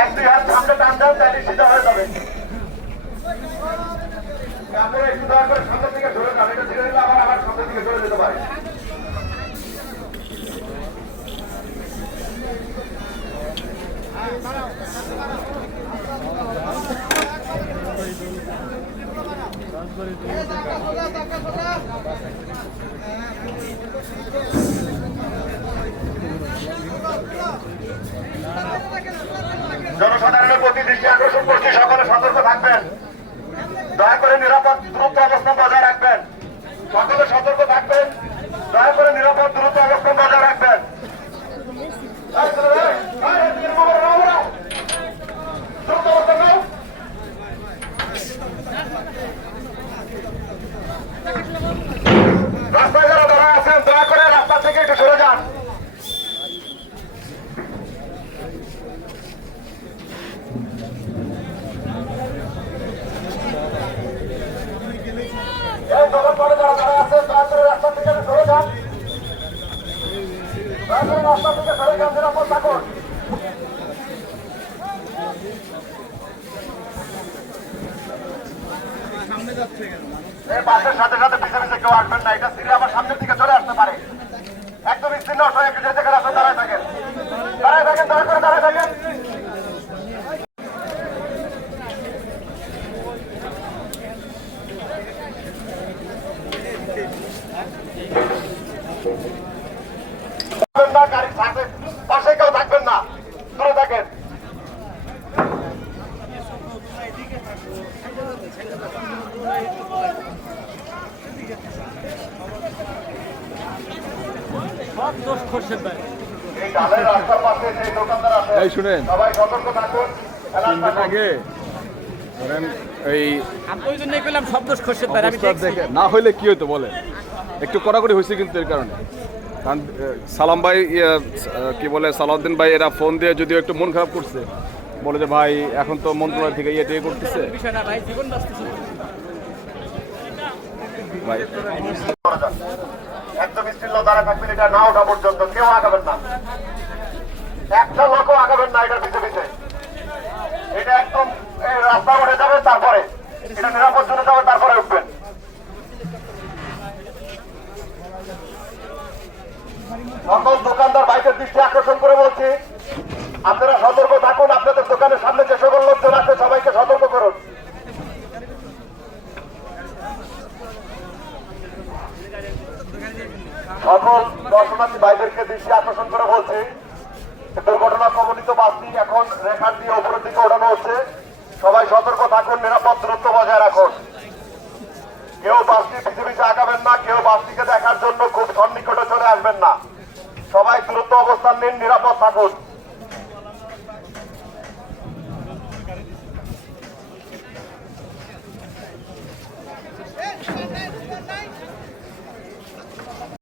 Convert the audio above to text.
এক দুই হাত সামনে টান দেন, তাহলে সিধা হয়ে যাবে। আপনারা একটু দয়া করে সামনের দিকে সরে যান, এটা ছেড়ে দিলে আবার সামনের দিকে সরে যেতে পারে। জনসাধারণের প্রতি দৃষ্টি আকর্ষণ করছি, সকলে সতর্ক থাকবেন, দয়া করে নিরাপদ দ্রুত অবস্থান বজায় রাখবেন। সকলে সতর্ক থাকবেন, দয়া করে নিরাপদ দ্রুত অবস্থান বজায় রাখবেন। রাস্তায় যারা দাঁড়ায় আছেন, দয়া করে রাস্তা থেকে একটু সরে যান। দোকান পরে যারা দাঁড়ায় আছেন, দয়া করে রাস্তা থেকে একটু সরে যান। দয়া করে রাস্তা থেকে সরে যান, নিরাপদ থাকুন। বাসের সাথে সাথে পিছিয়ে পিছিয়ে কেউ আসবেন না, এটা সিঁড়ি আমার সামনের দিকে চলে আসতে পারে। একদম স্থির নয়, একটু যে জায়গায় আসেন দাঁড়ায় থাকেন, দাঁড়ায় থাকেন, দয়া করে দাঁড়ায় থাকেন। গাড়ির পাশে কেউ থাকবেন না, দূরে থাকেন। শুনেন, সবাই সতর্ক থাকুন। না হইলে কি হইতো বলে, একটু কড়াকড়ি হয়েছে কিন্তু এর কারণে। কারণ সালাম ভাই কি বলে সালাউদ্দিন ভাই এরা ফোন দিয়ে যদিও একটু মন খারাপ করছে, বলে যে ভাই এখন তো মন্ত্রণালয় থেকে ইয়ে করতেছে ভাই। একদম স্থির দাঁড়া থাকবেন, এটা না ওঠা পর্যন্ত কেউ আগাবেন না, একটা লোকও আগাবেন না এটার পিছিয়ে পিছিয়ে। এটা একদম রাস্তা উঠে যাবে, তারপরে এটা নিরাপদ জন্য যাবে, তারপরে উঠবেন। সকল দোকানদার বাইকের দৃষ্টি আকর্ষণ করে বলছি, আপনারা সতর্ক থাকুন। আপনাদের দোকানের সামনে যে সকল লোকজন আছে সবাইকে সতর্ক করুন। সকল দর্শনার্থী ভাইদেরকে দৃষ্টি আকর্ষণ করে বলছি, দুর্ঘটনা প্রবণিত বাসটি এখন রেখার দিয়ে উপরের দিকে ওঠানো হচ্ছে। সবাই সতর্ক থাকুন, নিরাপদ দূরত্ব বজায় রাখুন। কেউ বাসটি পিছিয়ে পিছিয়ে আগাবেন না, কেউ বাসটিকে দেখার জন্য খুব সন্নিকটে চলে আসবেন না। সবাই দ্রুত অবস্থান নিন, নিরাপদ থাকুন।